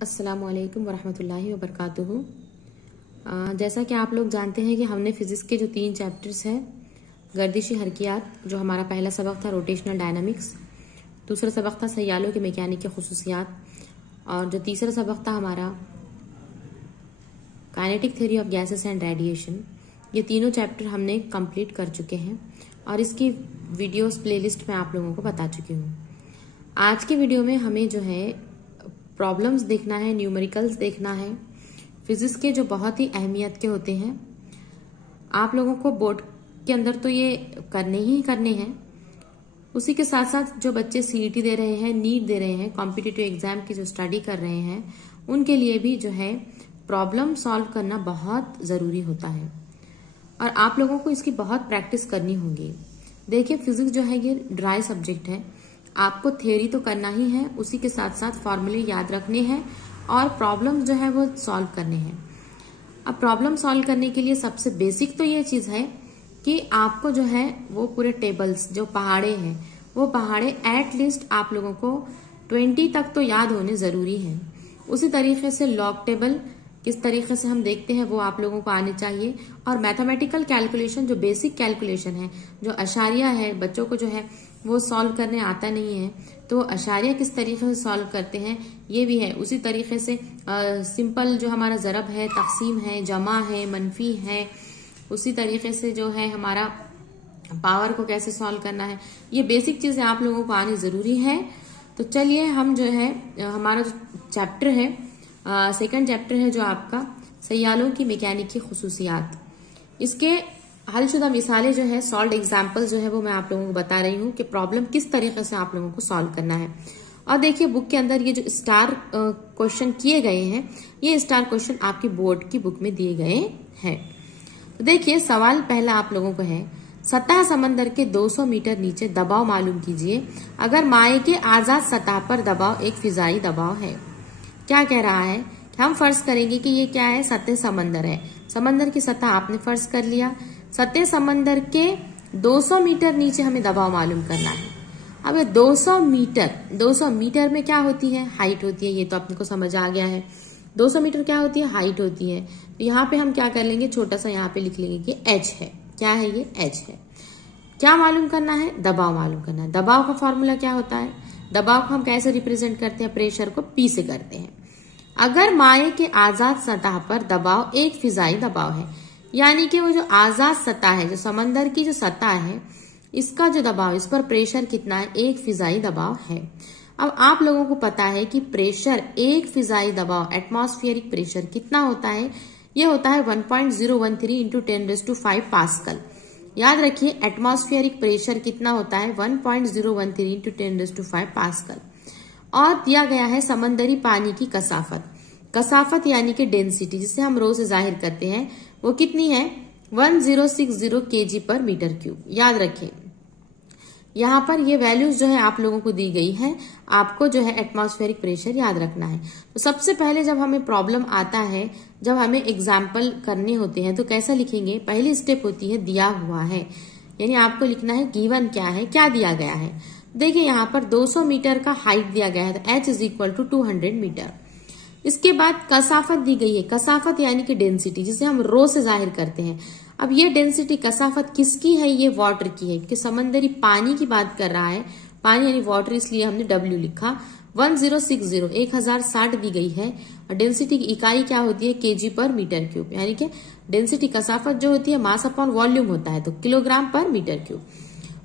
अस्सलामु अलैकुम वरहमतुल्लाहि वबरकातुहू। जैसा कि आप लोग जानते हैं कि हमने फिजिक्स के जो 3 चैप्टर्स हैं, गर्दिशी हरकियात, जो हमारा पहला सबक था रोटेशनल डायनामिक्स, दूसरा सबक था सैयालों की मैकेनिक की खुसूसियात, और जो तीसरा सबक था हमारा kinetic theory of gases and radiation, ये तीनों चैप्टर हमने कंप्लीट कर चुके हैं और इसकी वीडियोस प्लेलिस्ट में आप लोगों को बता चुकी हूँ। आज की वीडियो में हमें जो है प्रॉब्लम्स देखना है, न्यूमेरिकल्स देखना है, फिजिक्स के जो बहुत ही अहमियत के होते हैं। आप लोगों को बोर्ड के अंदर तो ये करने ही करने हैं, उसी के साथ साथ जो बच्चे सीईटी दे रहे हैं, नीट दे रहे हैं, कॉम्पिटिटिव एग्जाम की जो स्टडी कर रहे हैं, उनके लिए भी जो है प्रॉब्लम सॉल्व करना बहुत जरूरी होता है और आप लोगों को इसकी बहुत प्रैक्टिस करनी होगी। देखिए, फिजिक्स जो है ये ड्राई सब्जेक्ट है, आपको थ्योरी तो करना ही है, उसी के साथ साथ फॉर्मूले याद रखने हैं और प्रॉब्लम जो है वो सॉल्व करने हैं। अब प्रॉब्लम सॉल्व करने के लिए सबसे बेसिक तो ये चीज है कि आपको जो है वो पूरे टेबल्स, जो पहाड़े हैं, वो पहाड़े एटलीस्ट आप लोगों को 20 तक तो याद होने जरूरी है। उसी तरीके से लॉग टेबल किस तरीके से हम देखते हैं वो आप लोगों को आने चाहिए, और मैथमेटिकल कैलकुलेशन, जो बेसिक कैलकुलेशन है, जो अशारिया है, बच्चों को जो है वो सॉल्व करने आता नहीं है, तो अशारिया किस तरीके से सॉल्व करते हैं ये भी है। उसी तरीके से सिंपल जो हमारा जरब है, तकसीम है, जमा है, मनफी है, उसी तरीके से जो है हमारा पावर को कैसे सॉल्व करना है, ये बेसिक चीजें आप लोगों को आनी जरूरी है। तो चलिए हम जो है हमारा जो चैप्टर है, सेकंड चैप्टर है जो आपका सैयालों की मैकेनिक की खुसूसियात, इसके हलशुदा मिसालें जो है, सॉल्व एग्जाम्पल जो है वो मैं आप लोगों को बता रही हूँ कि प्रॉब्लम किस तरीके से आप लोगों को सॉल्व करना है। और देखिए बुक के अंदर ये जो स्टार क्वेश्चन किए गए हैं, ये स्टार क्वेश्चन आपकी बोर्ड की बुक में दिए गए हैं। तो देखिए सवाल पहला आप लोगों को है, सतह समंदर के 200 मीटर नीचे दबाव मालूम कीजिए अगर माए के आजाद सतह पर दबाव एक फिजाई दबाव है। क्या कह रहा है कि हम फर्ज करेंगे कि ये क्या है, सतह समंदर है, समंदर की सतह आपने फर्ज कर लिया, सतह समंदर के 200 मीटर नीचे हमें दबाव मालूम करना है। अब ये 200 मीटर में क्या होती है, हाइट होती है, ये तो अपने को समझ आ गया है। 200 मीटर क्या होती है, हाइट होती है। तो यहाँ पे हम क्या कर लेंगे, छोटा सा यहाँ पे लिख लेंगे कि h है। क्या है ये, h है। क्या मालूम करना है, दबाव मालूम करना है। दबाव का फॉर्मूला क्या होता है, दबाव को हम कैसे रिप्रेजेंट करते हैं, प्रेशर को P से करते हैं। अगर माए के आजाद सतह पर दबाव एक फिजाई दबाव है, यानी कि वो जो आजाद सतह है, जो समंदर की जो सतह है, इसका जो दबाव, इस पर प्रेशर कितना है, एक फिजाई दबाव है। अब आप लोगों को पता है कि प्रेशर, एक फिजाई दबाव, एटमॉस्फेरिक प्रेशर कितना होता है, ये होता है 1.013 इंटू 10⁵ पास्कल। याद रखिए एटमॉस्फेरिक प्रेशर कितना होता है, 1.013 इंटू 10⁵ पास्कल। और दिया गया है समंदरी पानी की कसाफत, कसाफत यानी कि डेंसिटी, जिसे हम रो से जाहिर करते हैं, वो कितनी है, 1060 kg पर मीटर क्यूब। याद रखें यहाँ पर ये वैल्यूज जो है आप लोगों को दी गई है, आपको जो है एटमॉस्फेरिक प्रेशर याद रखना है। तो सबसे पहले जब हमें प्रॉब्लम आता है, जब हमें एग्जाम्पल करने होते हैं, तो कैसा लिखेंगे, पहली स्टेप होती है दिया हुआ है, यानी आपको लिखना है गिवन क्या है, क्या दिया गया है। देखिए यहाँ पर 200 मीटर का हाइट दिया गया है, तो h = 200 मीटर। इसके बाद कसाफत दी गई है, कसाफत यानी कि डेंसिटी, जिसे हम रो से जाहिर करते हैं। अब ये डेंसिटी, कसाफत किसकी है, ये वाटर की है, कि समंदरी पानी की बात कर रहा है, पानी यानी वाटर, इसलिए हमने W लिखा। 1060 दी गई है, और डेंसिटी की इकाई क्या होती है, kg पर मीटर क्यूब, यानी कि डेंसिटी कसाफत जो होती है मास अपॉन वॉल्यूम होता है, तो किलोग्राम पर मीटर क्यूब।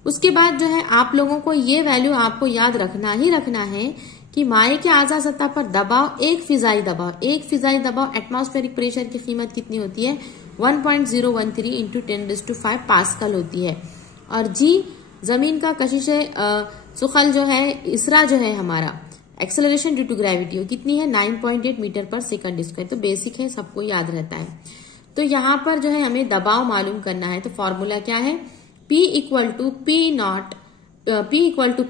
उसके बाद जो है आप लोगों को ये वैल्यू आपको याद रखना ही रखना है कि माए के आजाद सतह पर दबाव एक फिजाई दबाव, एक फिजाई दबाव, एटमॉस्फेरिक प्रेशर की कीमत कितनी होती है, 1.013 इंटू 10⁵ पास्कल होती है। और जी जमीन का कशिश सुखल जो है, इसरा जो है हमारा एक्सेलरेशन ड्यू टू ग्रेविटी, वो कितनी है, 9.8 मीटर पर सेकंड स्क्वायर। तो बेसिक है, सबको याद रहता है। तो यहाँ पर जो है हमें दबाव मालूम करना है, तो फॉर्मूला क्या है, P =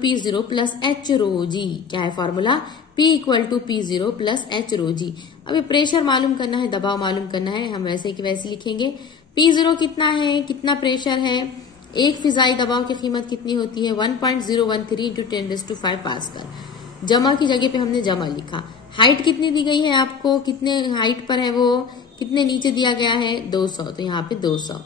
P0 प्लस h रो जी। क्या है formula, P = P0 plus h रो जी। अभी प्रेशर मालूम करना है, दबाव मालूम करना है, हम वैसे कि वैसे लिखेंगे। P0 कितना है, कितना प्रेशर है, एक फिजाई दबाव की कीमत कितनी होती है, 1.013 इंटू 10⁵ पास्कल। जमा की जगह पे हमने जमा लिखा, हाइट कितनी दी गई है आपको, कितने हाइट पर है वो, कितने नीचे दिया गया है 200, तो यहाँ पे 200।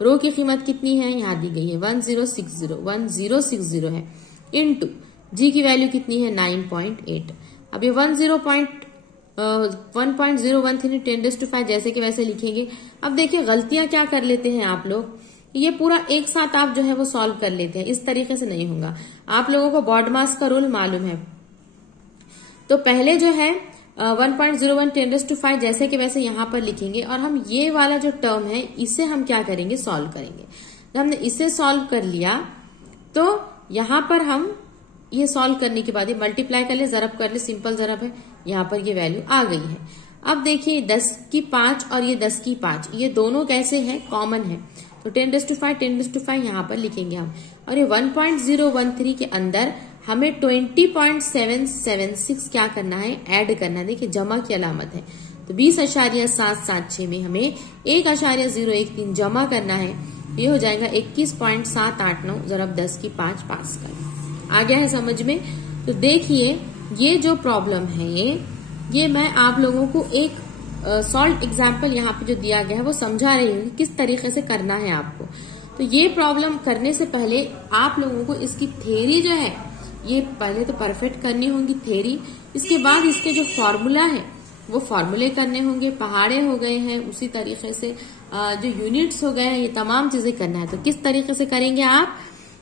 रो की कीमत कितनी है, यहाँ दी गई है 1060 है, इनटू जी की वैल्यू कितनी है 9.8। अब ये 1.013 10⁵ जैसे कि वैसे लिखेंगे। अब देखिए गलतियां क्या कर लेते हैं आप लोग, ये पूरा एक साथ आप जो है वो सॉल्व कर लेते हैं, इस तरीके से नहीं होगा। आप लोगों को बॉडमास का रूल मालूम है, तो पहले जो है 1.01 10⁵ जैसे कि वैसे यहाँ पर लिखेंगे, और हम ये वाला जो टर्म है इसे हम क्या करेंगे, सॉल्व करेंगे। जब हमने इसे सॉल्व कर लिया तो यहाँ पर हम ये सॉल्व करने के बाद ये मल्टीप्लाई कर ले, जरब कर ले, सिंपल जरब है, यहाँ पर ये वैल्यू आ गई है। अब देखिए 10 की 5 और ये 10 की 5 ये दोनों कैसे हैं, कॉमन है, तो 10⁵ यहाँ पर लिखेंगे हम। और ये 1.013 के अंदर हमें 20.776 क्या करना है, ऐड करना है। देखिए जमा की अलामत है, तो 20.776 में हमें 1.013 जमा करना है, ये हो जाएगा 21.789 जरब 10 की 5 पास्कल। आ गया है समझ में। तो देखिए ये जो प्रॉब्लम है ये मैं आप लोगों को एक सॉल्व एग्जाम्पल यहाँ पे जो दिया गया है वो समझा रही हूँ किस तरीके से करना है आपको। तो ये प्रॉब्लम करने से पहले आप लोगों को इसकी थ्योरी जो है ये पहले तो परफेक्ट करनी होगी थ्योरी, इसके बाद इसके जो फॉर्मूला है वो फॉर्मूले करने होंगे, पहाड़े हो गए हैं, उसी तरीके से जो यूनिट्स हो गए हैं, ये तमाम चीजें करना है। तो किस तरीके से करेंगे आप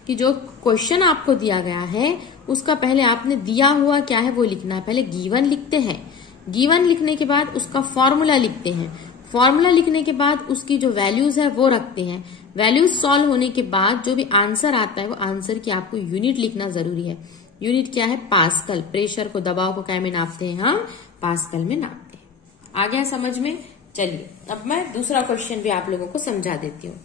कि जो क्वेश्चन आपको दिया गया है उसका पहले आपने दिया हुआ क्या है वो लिखना है। पहले गिवन लिखते हैं, गिवन लिखने के बाद उसका फॉर्मूला लिखते हैं, फॉर्मूला लिखने के बाद उसकी जो वैल्यूज है वो रखते हैं। वैल्यूज सॉल्व होने के बाद जो भी आंसर आता है वो आंसर की आपको यूनिट लिखना जरूरी है। यूनिट क्या है, पास्कल। प्रेशर को, दबाव को क्या में नापते हैं हम, पास्कल में नापते हैं। आ गया समझ में। चलिए अब मैं दूसरा क्वेश्चन भी आप लोगों को समझा देती हूँ।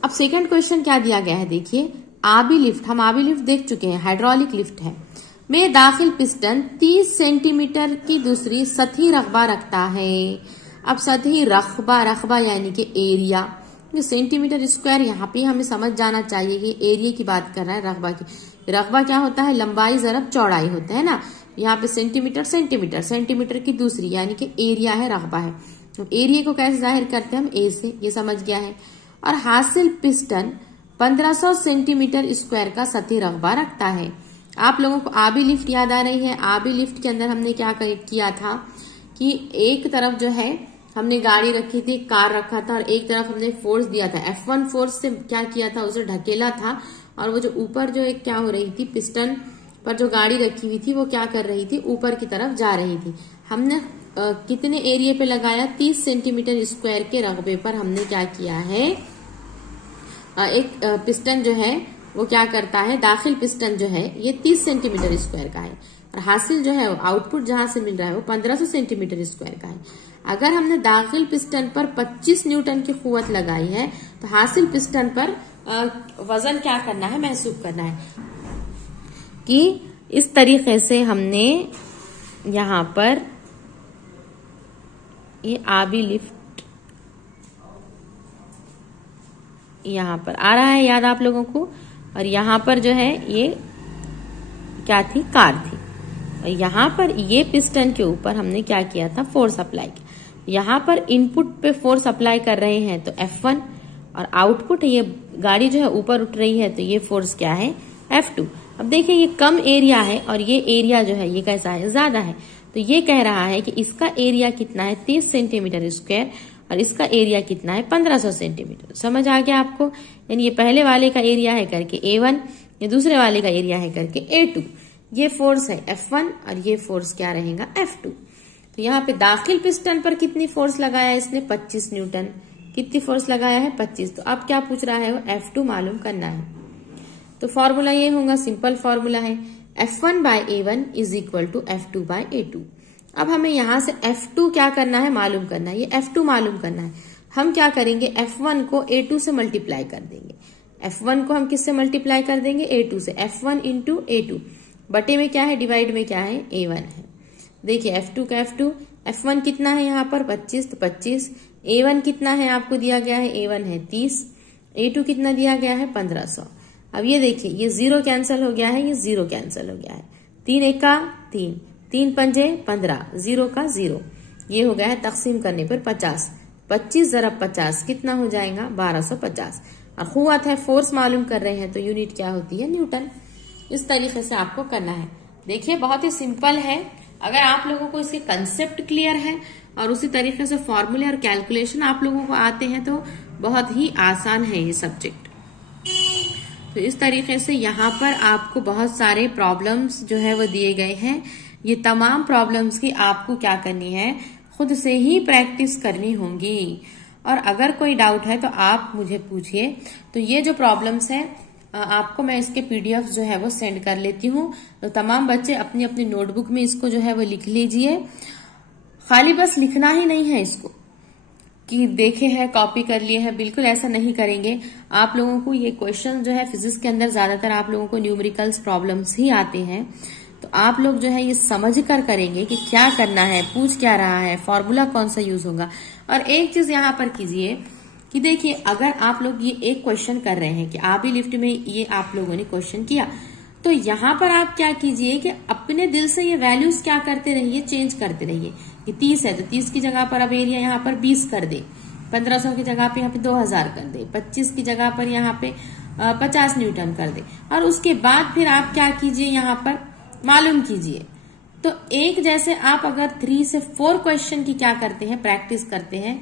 अब सेकंड क्वेश्चन क्या दिया गया है, देखिए आबी लिफ्ट, हम आबी लिफ्ट देख चुके हैं, हाइड्रोलिक लिफ्ट है, में दाखिल पिस्टन 30 सेंटीमीटर की दूसरी सतही रकबा रखता है। अब सतही रकबा, रकबा यानी कि एरिया, सेंटीमीटर स्क्वायर यहाँ पे हमें समझ जाना चाहिए कि एरिया की बात कर रहा है, रकबा की। रकबा क्या होता है, लंबाई जरब चौड़ाई होता है ना, यहाँ पे सेंटीमीटर सेंटीमीटर, सेंटीमीटर की दूसरी यानी कि एरिया है, रकबा है। तो एरिया को कैसे जाहिर करते हैं हम, ए से, ये समझ गया है। और हासिल पिस्टन 1500 सेंटीमीटर स्क्वायर का सतही रकबा रखता है। आप लोगों को आबी लिफ्ट याद आ रही है। आबी लिफ्ट के अंदर हमने क्या किया था कि एक तरफ जो है हमने गाड़ी रखी थी, कार रखा था, और एक तरफ हमने फोर्स दिया था, F1 फोर्स से क्या किया था, उसे ढकेला था, और वो जो ऊपर जो एक क्या हो रही थी, पिस्टन पर जो गाड़ी रखी हुई थी वो क्या कर रही थी, ऊपर की तरफ जा रही थी। हमने कितने एरिया पे लगाया, 30 सेंटीमीटर स्क्वायर के रकबे पर हमने क्या किया है, एक पिस्टन जो है वो क्या करता है, दाखिल पिस्टन जो है ये 30 सेंटीमीटर स्क्वायर का है, और हासिल जो है आउटपुट जहां से मिल रहा है वो 1500 सेंटीमीटर स्क्वायर का है। अगर हमने दाखिल पिस्टन पर 25 न्यूटन की कुव्वत लगाई है तो हासिल पिस्टन पर वजन क्या करना है, महसूब करना है। कि इस तरीके से हमने यहाँ पर ये आबी लिफ्ट यहाँ पर आ रहा है, याद आप लोगों को, और यहाँ पर जो है ये क्या थी, कार थी, और यहाँ पर ये पिस्टन के ऊपर हमने क्या किया था, फोर्स अप्लाई किया। यहाँ पर इनपुट पे फोर्स अप्लाई कर रहे हैं तो F1, और आउटपुट ये गाड़ी जो है ऊपर उठ रही है तो ये फोर्स क्या है, F2। अब देखिए ये कम एरिया है और ये एरिया जो है ये कैसा है, ज्यादा है, तो ये कह रहा है कि इसका एरिया कितना है, 30 सेंटीमीटर स्क्वायर, और इसका एरिया कितना है, 1500 सेंटीमीटर। समझ आ गया आपको। यानी ये पहले वाले का एरिया है करके A1, ये दूसरे वाले का एरिया है करके A2। ये फोर्स है F1 और ये फोर्स क्या रहेगा, F2। तो यहाँ पे दाखिल पिस्टन पर कितनी फोर्स लगाया इसने, 25 न्यूटन। कितनी फोर्स लगाया है, 25। तो अब क्या पूछ रहा है, वो F2 मालूम करना है। तो फॉर्मूला ये होगा, सिंपल फॉर्मूला है, F1/A1 is equal to F2/A2। अब हमें यहां से F2 क्या करना है, मालूम करना है। ये F2 मालूम करना है, हम क्या करेंगे, F1 को A2 से मल्टीप्लाई कर देंगे। F1 को हम किससे मल्टीप्लाई कर देंगे, A2 से। F1 इंटू A2, बटे में क्या है, डिवाइड में क्या है, A1 है। देखिए F2 का F2, F1 कितना है यहाँ पर 25, तो 25। A1 कितना है आपको दिया गया है, A1 है 30। A2 कितना दिया गया है, 1500। अब ये देखिए ये 0 कैंसिल हो गया है, ये 0 कैंसिल हो गया है, 3 एका 3, 3 पंजे 15, 0 का 0। ये हो गया है तकसीम करने पर 50। 25 ज़रब 50 कितना हो जाएगा? 1250। और कुव्वत है, फोर्स मालूम कर रहे हैं तो यूनिट क्या होती है? न्यूटन। इस तरीके से आपको करना है। देखिए बहुत ही सिंपल है। अगर आप लोगों को इसके कंसेप्ट क्लियर है और उसी तरीके से फॉर्मूले और कैलकुलेशन आप लोगों को आते हैं तो बहुत ही आसान है ये सब्जेक्ट। तो इस तरीके से यहाँ पर आपको बहुत सारे प्रॉब्लम्स जो है वो दिए गए हैं। ये तमाम प्रॉब्लम्स की आपको क्या करनी है? खुद से ही प्रैक्टिस करनी होंगी। और अगर कोई डाउट है तो आप मुझे पूछिए। तो ये जो प्रॉब्लम्स है आपको मैं इसके पीडीएफ जो है वो सेंड कर लेती हूँ। तो तमाम बच्चे अपनी अपनी नोटबुक में इसको जो है वो लिख लीजिए। खाली बस लिखना ही नहीं है इसको कि देखे है कॉपी कर लिए है, बिल्कुल ऐसा नहीं करेंगे। आप लोगों को ये क्वेश्चन जो है फिजिक्स के अंदर ज्यादातर आप लोगों को न्यूमेरिकल्स प्रॉब्लम्स ही आते हैं। तो आप लोग जो है ये समझ कर करेंगे कि क्या करना है, पूछ क्या रहा है, फॉर्मूला कौन सा यूज होगा। और एक चीज यहाँ पर कीजिए कि देखिए अगर आप लोग ये एक क्वेश्चन कर रहे हैं कि आबी लिफ्ट में ये आप लोगों ने क्वेश्चन किया, तो यहाँ पर आप क्या कीजिए कि अपने दिल से ये वैल्यूज क्या करते रहिए, चेंज करते रहिए। कि 30 है तो 30 की जगह पर अब एरिया यहाँ पर 20 कर दे, 1500 की जगह पे यहाँ पे 2000 कर दे, 25 की जगह पर यहाँ पे 50 न्यूटन कर दे। और उसके बाद फिर आप क्या कीजिए, यहाँ पर मालूम कीजिए। तो एक जैसे आप अगर 3 से 4 क्वेश्चन की क्या करते हैं, प्रैक्टिस करते हैं,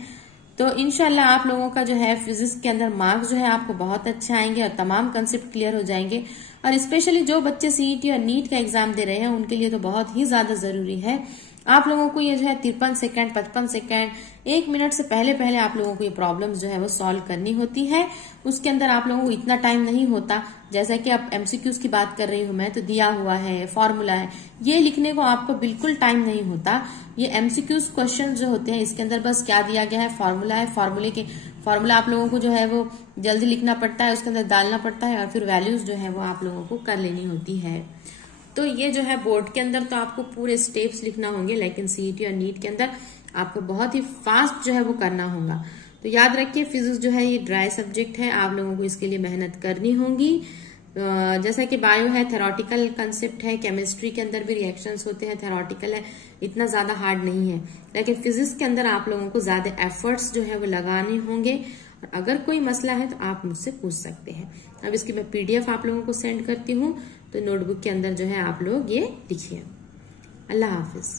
तो इनशाला आप लोगों का जो है फिजिक्स के अंदर मार्क्स जो है आपको बहुत अच्छे आएंगे और तमाम कंसेप्ट क्लियर हो जाएंगे। और स्पेशली जो बच्चे सीईटी और नीट का एग्जाम दे रहे हैं उनके लिए तो बहुत ही ज्यादा जरूरी है। आप लोगों को ये जो है 53 सेकंड 55 सेकंड 1 मिनट से पहले पहले आप लोगों को ये प्रॉब्लम्स जो है वो सॉल्व करनी होती है। उसके अंदर आप लोगों को इतना टाइम नहीं होता। जैसा कि अब एमसीक्यूज की बात कर रही हूं मैं, तो दिया हुआ है, फॉर्मूला है, ये लिखने को आपको बिल्कुल टाइम नहीं होता। ये एमसीक्यूज क्वेश्चन जो होते हैं इसके अंदर बस क्या दिया गया है, फॉर्मूला है, फॉर्मूला आप लोगों को जो है वो जल्दी लिखना पड़ता है, उसके अंदर डालना पड़ता है और फिर वैल्यूज जो है वो आप लोगों को कर लेनी होती है। तो ये जो है बोर्ड के अंदर तो आपको पूरे स्टेप्स लिखना होंगे, लेकिन सीईटी और नीट के अंदर आपको बहुत ही फास्ट जो है वो करना होगा। तो याद रखिए फिजिक्स जो है ये ड्राई सब्जेक्ट है, आप लोगों को इसके लिए मेहनत करनी होगी। जैसा कि बायो है थेरोटिकल कंसेप्ट है, केमिस्ट्री के अंदर भी रिएक्शंस होते हैं, थेरोटिकल है, इतना ज्यादा हार्ड नहीं है। लेकिन फिजिक्स के अंदर आप लोगों को ज्यादा एफर्ट्स जो है वो लगाने होंगे। और अगर कोई मसला है तो आप मुझसे पूछ सकते हैं। अब इसकी मैं पीडीएफ आप लोगों को सेंड करती हूँ, तो नोटबुक के अंदर जो है आप लोग ये लिखिए। अल्लाह हाफिज।